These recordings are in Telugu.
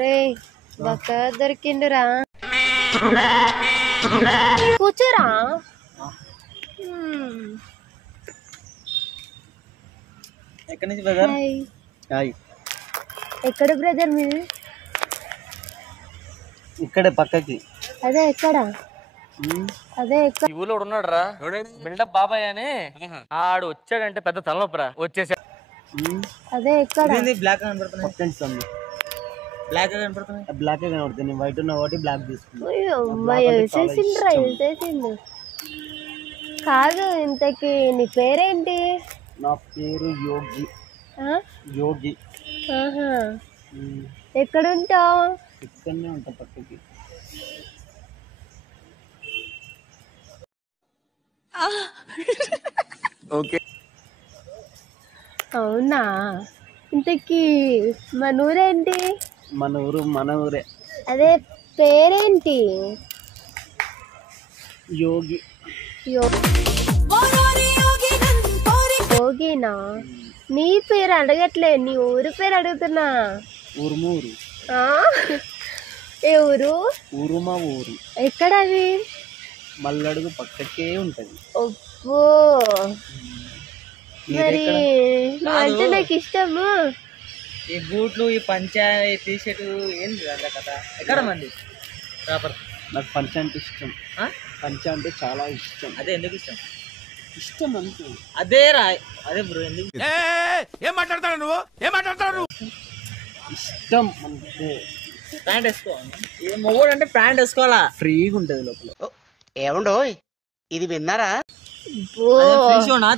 రే బక్క దొరికిండురా కూర్చోరా ఎక్కడి నుంచి బ్రదర్? ఎక్కడ బ్రదర్ మీరు? ఇక్కడే పక్కకి. అదే ఎక్కడ? అదే ఎక్కడ? ఈ ఊళ్ళో ఉన్నాడు రా బిల్డప్ బాబాయ్ అని. ఆడు వచ్చాడంటే పెద్ద తలనొప్పరా. వచ్చేసా. అదే ఎక్కడ? బ్లాక్ కనబడుతున్నాయి. బ్లాక్ కనబడుతున్నాయి. బ్లాక్ కనబడుతుంది. వైట్ ఉన్న ఒకటి బ్లాక్ తీసుకుంటా. కాదు ఇంతకి నీ పేరేంటి? నా పేరు యోగి. యోగి. ఎక్కడుంటావు? ఇక్కడనే ఉంటా పక్కకి. ఓకే. అవునా? ఇంతకి మన ఊరేంటి? మన ఊరే. అదే పేరేంటి? యోగి. యోగినా? నీ పేరు అడగట్లే, నీ ఊరి పేరు అడుగుతున్నా. ఊరుమూరు. ఏ ఊరు? ఊరు మా ఊరు. ఎక్కడ అది? మల్లడుగు పక్కకే ఉంటది. ఒప్పో మరి అంటే నాకు ఇష్టము. ఈ బూట్లు, ఈ పంచా, ఈ టీ షర్ట్ ఏంది అంత కథ? ఎక్కడ మంది? నాకు పంచ అంటే ఇష్టం. పంచ అంటే చాలా ఇష్టం. అదే ఎందుకు ఇష్టం? ఇష్టం అనుకో. అదే రాయ్. అదే బ్రో ఎందుకు ఏం మాట్లాడతాడు నువ్వు? ఇష్టం అంటే ప్యాంట్ వేసుకోవాలి. ఏ మొగోడు అంటే ప్యాంట్ వేసుకోవాలా? ఫ్రీగా ఉంటది లోపల. ఏమండో ఇది విన్నారా?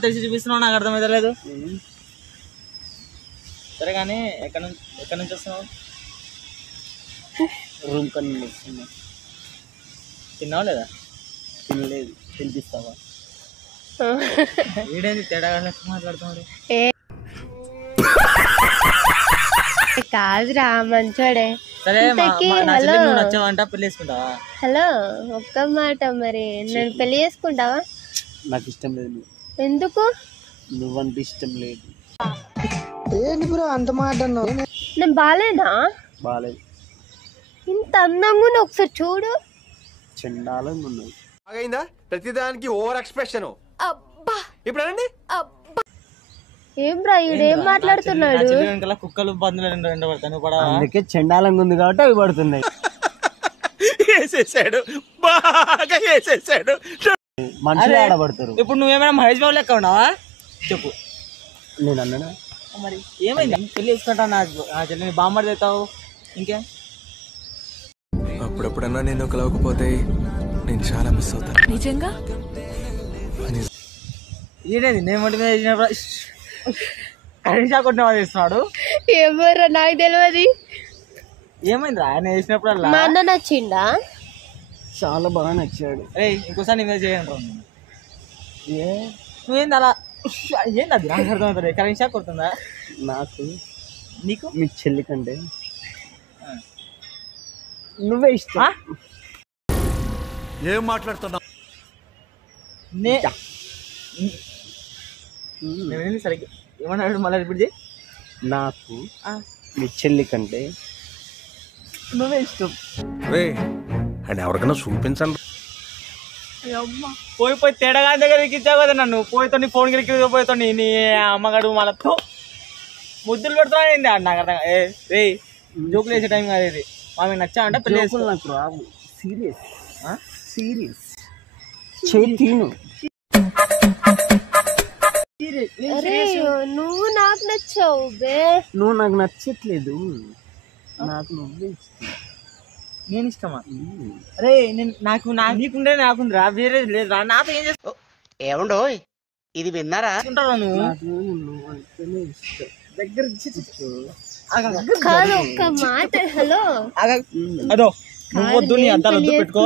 తెలిసి చూపిస్తున్నావు, నాకు అర్థమైతలేదు. సరే కానీ ఎక్కడి నుంచి వస్తున్నావు? రూమ్ కన్నా వస్తున్నా. తిన్నావా లేదా? తినలేదు. తినిపిస్తావా? వీడేంది తేడా మాట్లాడుతున్నాడు? కాదురా మంచోడే. సరే నచ్చావంట, పెళ్లి చేసుకుంటావా? హలో ఒక్క మాట, మరి నేను పెళ్లి చేసుకుంటావా? నాకు ఇష్టం లేదు. ఎందుకు? నువ్వంటే ఇష్టం లేదు. ఏంటి బ్రో అంత మాట అన్నావు? నేను బాలేనా? బాలేదు. ఇంత అందంగా ఒకసారి చూడు. చండాలంగా ఉన్నది. అయిందా? ప్రతిదానికి ఓవర్ ఎక్స్ప్రెషన్. ఇప్పుడు ఏం రా ఈడేం మాట్లాడుతున్నాడు? కుక్కలు బందులు అందుకే చండాలంగా ఉంది కాబట్టి అవి పడుతున్నాయి. మనుషులు ఆడబడతారు. ఇప్పుడు నువ్వేమైనా మహేష్ బాబు లెక్క ఉన్నావా? చెప్పు. నేను అన్నా మరి ఏమైంది? పెళ్లి చేసుకుంటా నా చెల్లిని బామ్మడి తెస్తావు ఇంకే. అప్పుడప్పుడన్నా నేను కలవకపోతే నేను చాలా మిస్ అవుతాను. నిజంగా ఏంటి నేను మొంటి మీద వేసినప్పుడు కరెంట్ కొట్టిన చేస్తున్నాడు. ఏమోరా నాకు తెలియదు. ఏమైంది ఆయన వేసినప్పుడు? మా అన్న నచ్చిండా? చాలా బాగా నచ్చాడు. ఇంకోసారి నీ మీద చేయండి. నువ్వేంది అలా? ఏంది అది? నాకు అర్థమవుతుంది. కరెంట్ షాక్ కొడుతుందా? నాకు నీకు మీ చెల్లి కంటే నువ్వే ఇష్టం. ఏం మాట్లాడుతున్నావు? సరిగ్గా ఏమన్నాడు? మళ్ళీ రిపీట్ చేయి. నాకు మీ చెల్లి కంటే నువ్వే ఇష్టం. అని ఎవరికైనా చూపించండి. పోయి తేడాగా దగ్గరికి ఇచ్చావు కదా నన్ను. పోయితో నీ ఫోన్ గిరికి పోయితో నీ అమ్మగాడు మనతో ముద్దులు పెడుతున్నా. నాకు అర్థం రే జోకులు వేసే టైం కాదు ఇది. ఆమె నచ్చా అంటే పెళ్లి చేసుకో. నాకు రావు. Serious serious చేతిను. నువ్వు నాకు నచ్చావు బే. నువ్వు నాకు నచ్చట్లేదు. నాకు నువ్వే ఇష్టం. నేను ఇష్టమా? అరే నాకు నీకుండే నాకుందిరా, వేరే లేదురా. నాతో ఏం చేస్తావు? ఏమండో ఇది విన్నారా? నువ్వు అంటేనే ఇష్టం. దగ్గర కాదు ఒక్క మాట. హలో అదో నువ్వు వద్దు, నీ అద్దాలు వద్దు పెట్టుకో.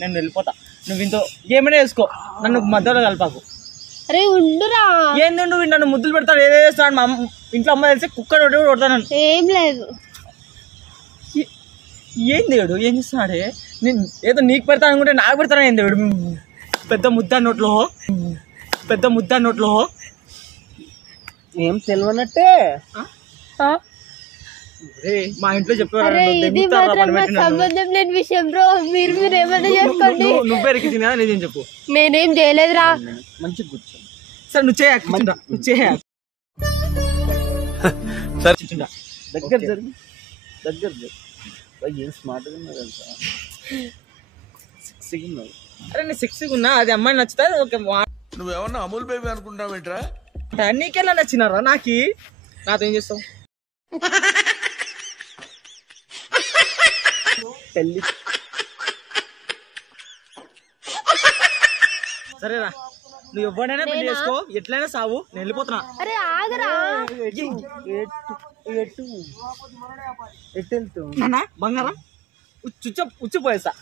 నేను వెళ్ళిపోతా. నువ్వు ఇంతో ఏమైనా వేసుకో, నన్ను మధ్యలో కలపాకు. అరే ఉండురా. ఏంది నువ్వు నన్ను ముద్దులు పెడతాడు? ఏదో చేస్తాడు. మా ఇంట్లో అమ్మ తెలిసి కుక్క కొడతాను. ఏం లేదు. ఏం దేవుడు ఏం చేస్తున్నాడే? నేను ఏదో నీకు పెడతాను అనుకుంటే నాకు పెడతాను. ఏం దేవుడు? పెద్ద ముద్ద నోట్లో ఏం తెలియనట్టే. మా ఇంట్లో చెప్పారు అరే ఇది మాత్రం మాకు సంబంధం లేని విషయం బ్రో. మీరు ఏమైనా చేసుకోండి. నువ్వే ఎరికింది కదా నిజం చెప్పు. నేనేం చేయలేదురా. మంచిగా కూర్చో. సరే నువ్వు చేయకు, నువ్వు చేయకు. సరే దగ్గర జరిగి దగ్గర ఏం స్మార్ట్గా ఉన్నా తెలుసా? సిక్స్గా ఉన్నావు. అరే నేను సిక్స్గా ఉన్నా, అది అమ్మాయి నచ్చుతా. నువ్వేమన్నా అమూల్ బేబీ అనుకుంటావేంట్రా? నీకెలా నచ్చినారా? నాతో ఏం చేస్తావు? పెళ్ళి సరేరా, నువ్వు ఎవరైనా పెళ్లి చేసుకో, ఎట్లయినా సావు, నేను వెళ్ళిపోతున్నా. అరే ఆగరా. బంగారం ఉచ్చిపోయేస్తా.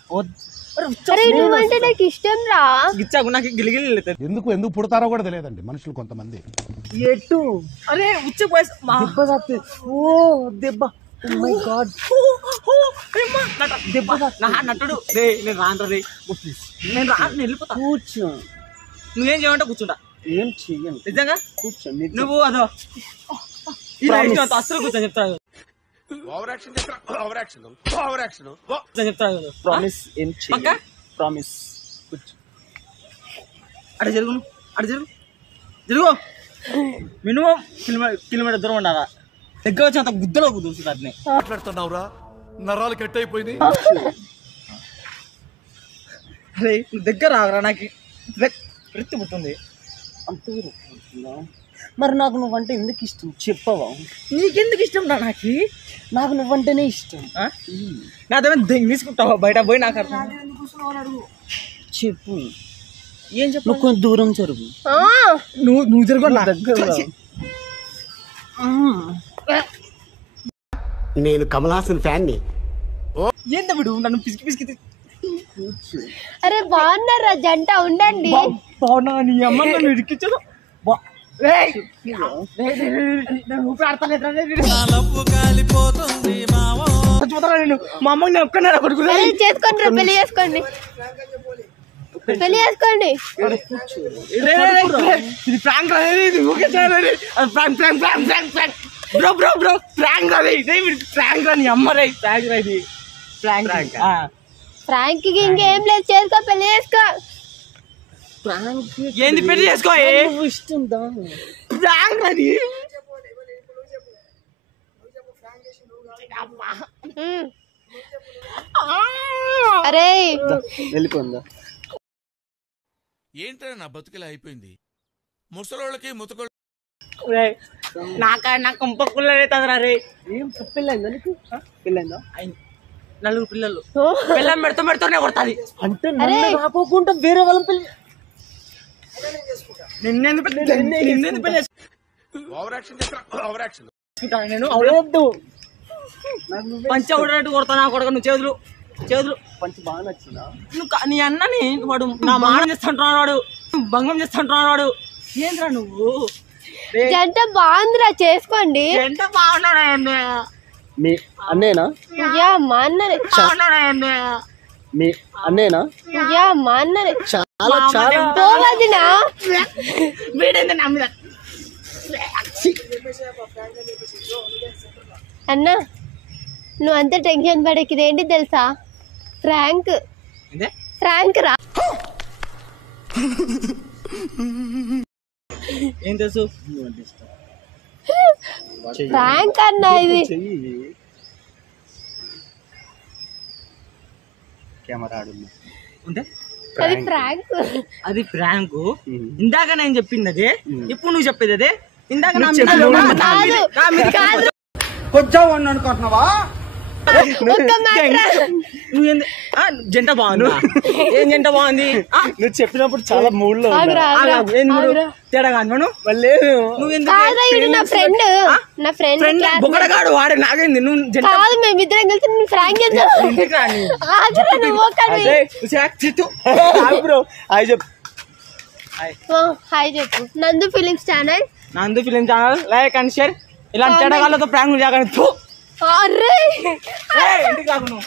అరే నువ్వంటే నాకు ఇష్టం రా. గిచ్చాకు నాకు గిలిగిలి ఎందుకు పుడతారో కూడా తెలియదండి మనుషులు కొంతమంది. ఎటు అరే ఉచ్చిపోయేస్తా. దెబ్బ నటుడు రే, నేను రాను రే, నేను రాను, వెళ్ళిపోతా. కూర్చో. నువ్వేం చేయమంటే కూర్చుంటా. ఏం చెయ్యను నిజంగా. కూర్చో నువ్వు. అదో అసలు కూర్చో చెప్తాను. చెప్తాను ప్రామిస్. ఏం చెయ్య ప్రామిస్. కూర్చో. అడ జరుగు, అడ జరుగు, జరుగు. మినిమం కిలోమీటర్ దూరం ఉండాలా. దగ్గర వచ్చి అంత గుద్దలో దూసుకుంటా. అట్నే మాట్లాడుతున్నావురా, నరాలు కట్ అయిపోయింది. అరే నువ్వు దగ్గర రాదురా, నాకు వృత్తి పుట్టింది. మరి నాకు నువ్వంటే ఎందుకు ఇష్టం చెప్పవా? నీకెందుకు ఇష్టం రా? నాకు నువ్వంటేనే ఇష్టం. నాదేమో తీసుకుంటావా బయట పోయి? నాకు అర్థం చెప్పు. ఏం చెప్పు? నువ్వు కొంచెం దూరం జరుగు. నువ్వు జరుగు. నేను కమల్ హాసన్ ఫ్యాన్ని. ఏంది వీడు నన్ను పిసికి పిసికి. అరే బాగున్నారా జంట, ఉండండి. బాగున్నా నీ అమ్మ నన్ను ఇరికించదు. మా అమ్మకి నేను ఒక్కనే కొడుకు. చేసుకోండి, పెళ్లి చేసుకోండి, పెళ్లి చేసుకోండి. ఇది prank bro bro bro prank prank రా. నీ అమ్మ రే ప్రాంక్ రా. ఇది ప్రాంక్. ఫ్రాంక్ ఇంకేం లేదు, చేసుకో, పెళ్లి చేసుకో. ఏంది పెళ్లి చేసుకో? ఇష్టం దా ప్రాంక్ అది. అరే వెళ్ళిపోందా? ఏంట్రా నా బతుకులా అయిపోయింది. ముసలోళ్ళకి ముతకోళ్ళ నా కుంపకుల్ల అవుతుందిరా రే. ఏం పెళ్ళైందా నీకు? పెళ్ళైందా? 4 పిల్లలు. పిల్లం పెడుతూనే కొడుతుంది. అంటే నన్ను రాకోకుండా వేరే వాళ్ళ పెళ్ళి. నిన్నెందుకు నేను పంచ కొడేట్టు కొడతా కొడక. నువ్వు చేతులు పంచి బాగా నచ్చిందా? నీ అన్నని వాడు నా మాట చేస్తుంటున్నాడు, వాడు భంగం చేస్తుంటున్నాడు వాడు. ఏంద్రా నువ్వు? జంట బాగుందిరా, చేసుకోండి. ఎంత బాగున్నాడా? మీ అన్నేనా? యా మా అన్ననే. మీ అన్నేనా? యా మా అన్ననే. చాలా చాలా పోవదినా వీడేంది నా మీద? అన్నా నువ్వు అంత టెన్షన్ పడకి. ఇదేంటి తెలుసా? ఫ్రాంక్. ఫ్రాంక్ రా. ఏం తెలుసు? ఫ్రాంక్ అన్నా ఇది. కెమెరా ఉంటే అది ఫ్రాంక్. అది ప్రాంక్. ఇందాక నేను చెప్పింది అదే, ఇప్పుడు నువ్వు చెప్పేది అదే. ఇందాక కాదు కొంచెం అనుకుంటున్నావా? ఒక్క మాట. నువ్వు జంట బాగుంది. ఏం జంట బాగుంది? నువ్వు చెప్పినప్పుడు చాలా మూడ్ లో తేడా కాదు. నా ఫ్రెండ్, నా ఫ్రెండ్ బొక్కడగాడు వాడే. నాగైంది నువ్వు జంట కాదు. మేమిద్దరం కలిసి నేను ఫ్రాంక్ చేద్దాం. హాయ్ చెప్పు. హాయ్ చెప్పు. నందు ఫిలిమ్స్ ఛానల్, నందు film channel like and share. ఇలాంటి తేడాగాళ్ళతో ప్రాంక్ జాగ్రత్త. అరే ఇంటికి రాకు నువ్వు.